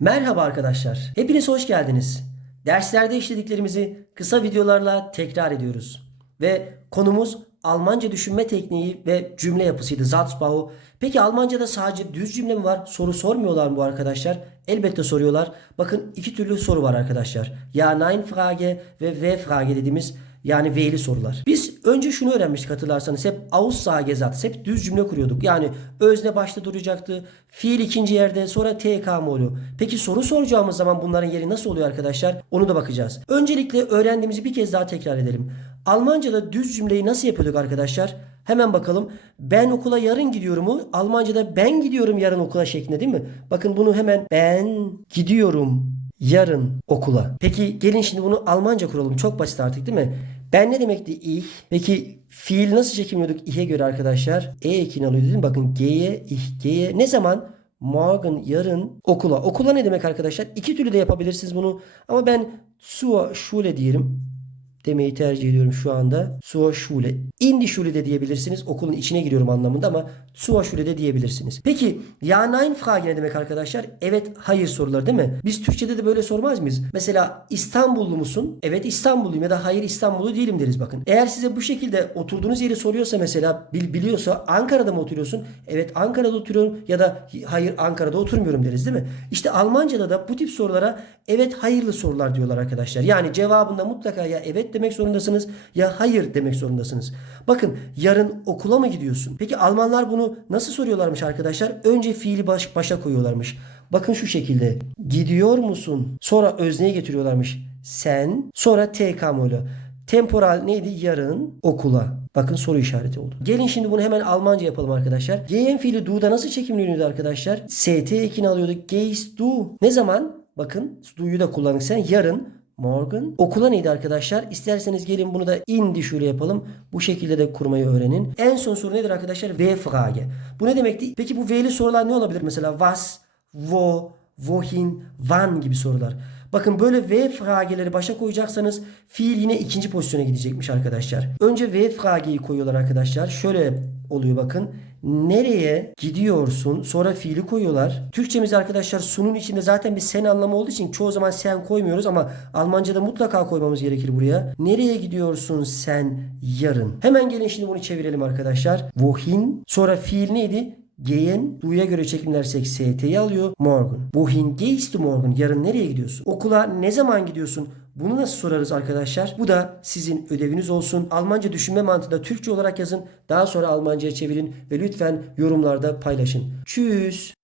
Merhaba arkadaşlar. Hepiniz hoş geldiniz. Derslerde işlediklerimizi kısa videolarla tekrar ediyoruz. Ve konumuz Almanca düşünme tekniği ve cümle yapısıydı. Satzbau. Peki Almanca'da sadece düz cümle mi var? Soru sormuyorlar mı bu arkadaşlar? Elbette soruyorlar. Bakın iki türlü soru var arkadaşlar. Ya nein frage ve w frage dediğimiz yani V'li sorular. Biz önce şunu öğrenmiştik hatırlarsanız. Hep Aussagezatz, hep düz cümle kuruyorduk. Yani özne başta duracaktı. Fiil ikinci yerde sonra TK molu. Peki soru soracağımız zaman bunların yeri nasıl oluyor arkadaşlar? Onu da bakacağız. Öncelikle öğrendiğimizi bir kez daha tekrar edelim. Almanca'da düz cümleyi nasıl yapıyorduk arkadaşlar? Hemen bakalım. Ben okula yarın gidiyorumu Almanca'da ben gidiyorum yarın okula şeklinde değil mi? Bakın bunu hemen ben gidiyorum yarın okula. Peki gelin şimdi bunu Almanca kuralım. Çok basit artık değil mi? Ben ne demekti ich? Peki fiil nasıl çekimliyorduk ih'e göre arkadaşlar? E ekini alıyordu değil mi? Bakın G'ye, ich, G'ye. Ne zaman? Morgen, yarın okula. Okula ne demek arkadaşlar? İki türlü de yapabilirsiniz bunu. Ama ben zur Schule diyelim demeyi tercih ediyorum şu anda. Zur Schule. In de diyebilirsiniz. Okulun içine giriyorum anlamında ama zur de diyebilirsiniz. Peki ya nein frage ne demek arkadaşlar? Evet hayır soruları değil mi? Biz Türkçe'de de böyle sormaz mıyız? Mesela İstanbullu musun? Evet İstanbulluyum ya da hayır İstanbullu değilim deriz bakın. Eğer size bu şekilde oturduğunuz yeri soruyorsa mesela bil, biliyorsa Ankara'da mı oturuyorsun? Evet Ankara'da oturuyorum ya da hayır Ankara'da oturmuyorum deriz değil mi? İşte Almanca'da da bu tip sorulara evet hayırlı sorular diyorlar arkadaşlar. Yani cevabında mutlaka ya evet demek zorundasınız ya hayır demek zorundasınız. Bakın yarın okula mı gidiyorsun? Peki Almanlar bunu nasıl soruyorlarmış arkadaşlar? Önce fiili baş, başa koyuyorlarmış. Bakın şu şekilde. Gidiyor musun? Sonra özneye getiriyorlarmış. Sen. Sonra TK molü. Temporal neydi? Yarın okula. Bakın soru işareti oldu. Gelin şimdi bunu hemen Almanca yapalım arkadaşlar. Gehen fiili du'da nasıl çekimleniyordu arkadaşlar? ST ekini alıyorduk. Gehst du. Ne zaman? Bakın du'yu da kullandık. Sen yarın Morgan. Okula neydi arkadaşlar? İsterseniz gelin bunu da indi şöyle yapalım. Bu şekilde de kurmayı öğrenin. En son soru nedir arkadaşlar? W frage. Bu ne demekti? Peki bu V'li sorular ne olabilir? Mesela was, wo, wohin, wann gibi sorular. Bakın böyle V frageleri başa koyacaksanız fiil yine ikinci pozisyona gidecekmiş arkadaşlar. Önce V frageyi koyuyorlar arkadaşlar. Şöyle oluyor bakın. Nereye gidiyorsun? Sonra fiili koyuyorlar. Türkçemiz arkadaşlar sunun içinde zaten bir sen anlamı olduğu için çoğu zaman sen koymuyoruz ama Almanca'da mutlaka koymamız gerekir buraya. Nereye gidiyorsun sen yarın? Hemen gelin şimdi bunu çevirelim arkadaşlar. Wohin. Sonra fiil neydi? Gehen, du'ya göre çekimlersek ST'yi alıyor. Morgen. Wohin gehst du morgen? Yarın nereye gidiyorsun? Okula ne zaman gidiyorsun? Bunu nasıl sorarız arkadaşlar? Bu da sizin ödeviniz olsun. Almanca düşünme mantığında Türkçe olarak yazın. Daha sonra Almanca'ya çevirin ve lütfen yorumlarda paylaşın. Tschüss.